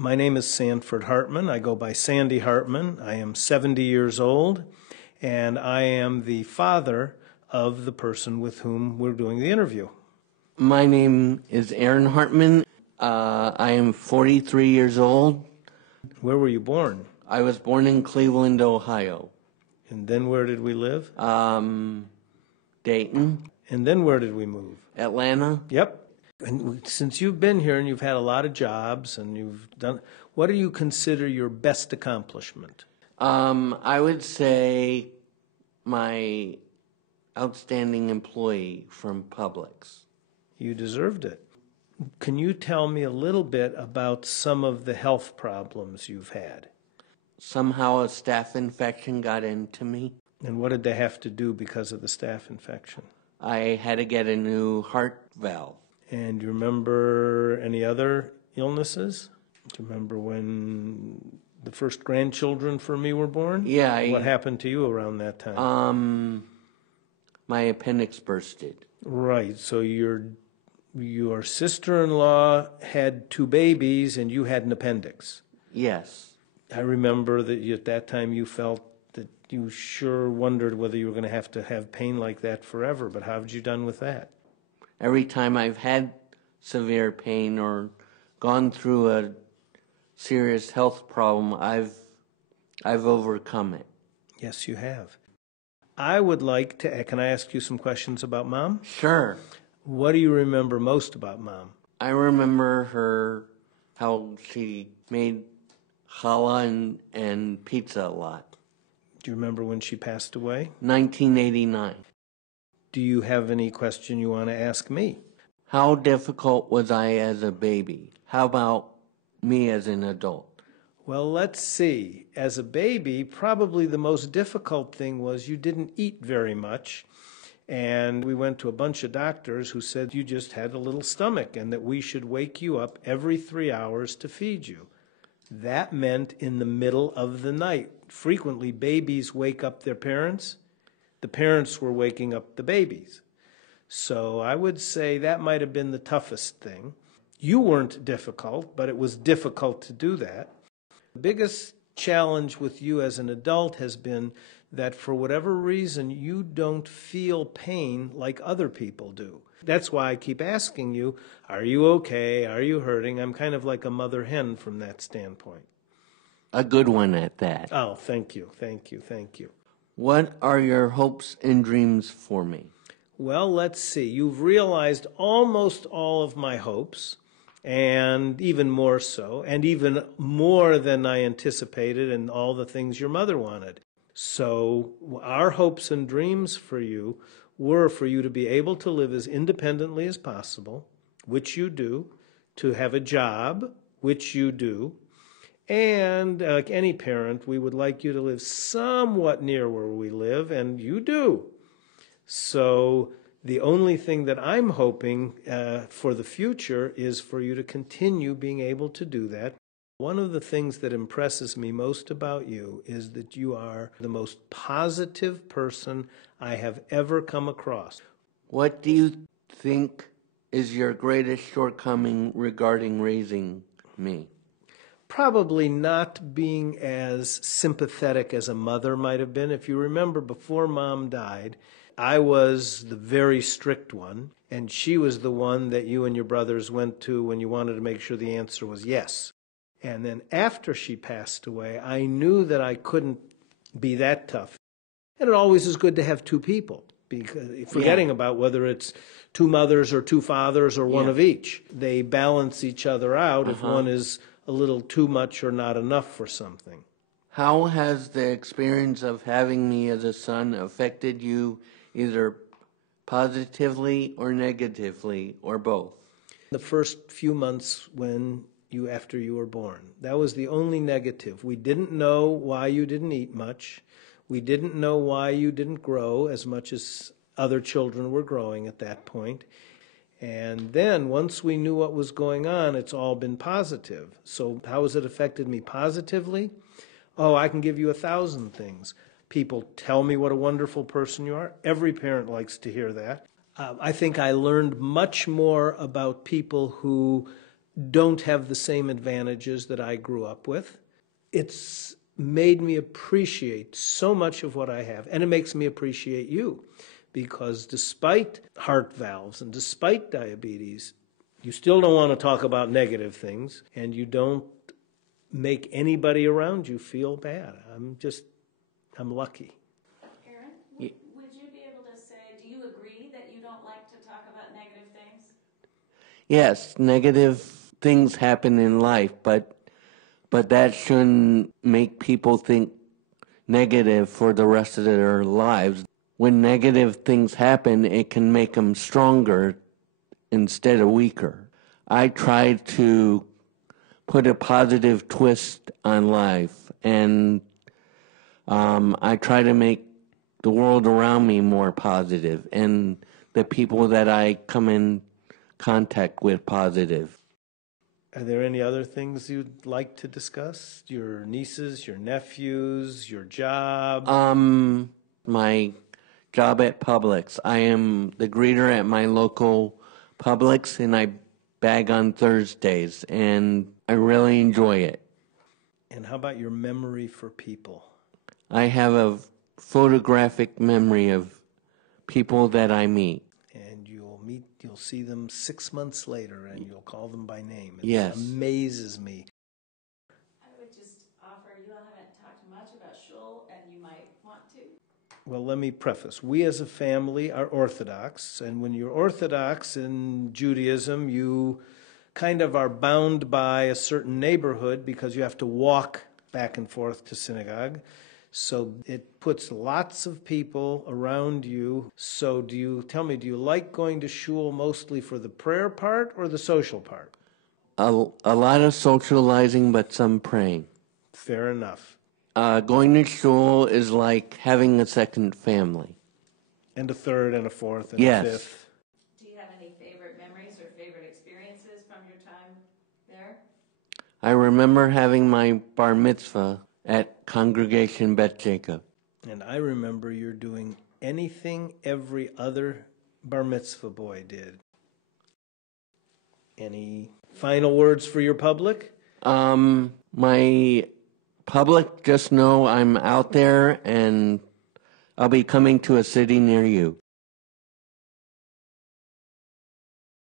My name is Sanford Hartman. I go by Sandy Hartman. I am 70 years old, and I am the father of the person with whom we're doing the interview. My name is Aaron Hartman. I am 43 years old. Where were you born? I was born in Cleveland, Ohio. And then where did we live? Dayton, And then where did we move? Atlanta. Yep. And since you've been here and you've had a lot of jobs and you've done, what do you consider your best accomplishment? I would say my outstanding employee from Publix. You deserved it. Can you tell me a little bit about some of the health problems you've had? Somehow a staph infection got into me. And what did they have to do because of the staph infection? I had to get a new heart valve. And do you remember any other illnesses? Do you remember when the first grandchildren for me were born? Yeah. What happened to you around that time? My appendix bursted. Right. So your sister-in-law had two babies and you had an appendix. Yes. I remember that at that time you felt that you sure wondered whether you were going to have pain like that forever, but how have you done with that? Every time I've had severe pain or gone through a serious health problem, I've overcome it. Yes, you have. I would like to, can I ask you some questions about Mom? Sure. What do you remember most about Mom? I remember how she made challah and pizza a lot. Do you remember when she passed away? 1989. Do you have any question you want to ask me? How difficult was I as a baby? How about me as an adult? Well, let's see. As a baby, probably the most difficult thing was you didn't eat very much. And we went to a bunch of doctors who said you just had a little stomach and that we should wake you up every 3 hours to feed you. That meant in the middle of the night. Frequently, babies wake up their parents. The parents were waking up the babies. So I would say that might have been the toughest thing. You weren't difficult, but it was difficult to do that. The biggest challenge with you as an adult has been that for whatever reason, you don't feel pain like other people do. That's why I keep asking you, are you okay? Are you hurting? I'm kind of like a mother hen from that standpoint. A good one at that. Oh, thank you, thank you, thank you. What are your hopes and dreams for me? Well, let's see. You've realized almost all of my hopes, and even more so, and even more than I anticipated, and all the things your mother wanted. So our hopes and dreams for you were for you to be able to live as independently as possible, which you do, to have a job, which you do, and like any parent, we would like you to live somewhat near where we live, and you do. So the only thing that I'm hoping for the future is for you to continue being able to do that. One of the things that impresses me most about you is that you are the most positive person I have ever come across. What do you think is your greatest shortcoming regarding raising me? Probably not being as sympathetic as a mother might have been. If you remember, before Mom died, I was the very strict one, and she was the one that you and your brothers went to when you wanted to make sure the answer was yes. And then after she passed away, I knew that I couldn't be that tough. And it always is good to have two people, because forgetting about whether it's two mothers or two fathers or one of each. They balance each other out if one is a little too much or not enough for something. How has the experience of having me as a son affected you, either positively or negatively, or both? The first few months after you were born, that was the only negative. We didn't know why you didn't eat much. We didn't know why you didn't grow as much as other children were growing at that point. And then once we knew what was going on, it's all been positive. So how has it affected me positively? Oh, I can give you 1,000 things. People tell me what a wonderful person you are. Every parent likes to hear that. I think I learned much more about people who don't have the same advantages that I grew up with. It's made me appreciate so much of what I have, and it makes me appreciate you, because despite heart valves and despite diabetes, you still don't want to talk about negative things, and you don't make anybody around you feel bad. I'm lucky. Aaron, would you be able to say, do you agree that you don't like to talk about negative things? Yes, negative things happen in life, but that shouldn't make people think negative for the rest of their lives. When negative things happen, it can make them stronger instead of weaker. I try to put a positive twist on life, and I try to make the world around me more positive, and the people that I come in contact with positive. Are there any other things you'd like to discuss? Your nieces, your nephews, your job? My job at Publix. I am the greeter at my local Publix, and I bag on Thursdays, and I really enjoy it. And how about your memory for people? I have a photographic memory of people that I meet. And you'll see them 6 months later, and you'll call them by name. It Yes. amazes me. I would just offer, you all haven't talked much about shul, and you might want to. Well, let me preface. We as a family are Orthodox, and when you're Orthodox in Judaism, you kind of are bound by a certain neighborhood because you have to walk back and forth to synagogue. So it puts lots of people around you. So do you like going to shul mostly for the prayer part or the social part? A lot of socializing, but some praying. Fair enough. Going to shul is like having a second family. And a third and a fourth and Yes. a fifth. Do you have any favorite memories or favorite experiences from your time there? I remember having my bar mitzvah at Congregation Beth Jacob. And I remember you're doing anything every other bar mitzvah boy did. Any final words for your public? My public, just know I'm out there, and I'll be coming to a city near you.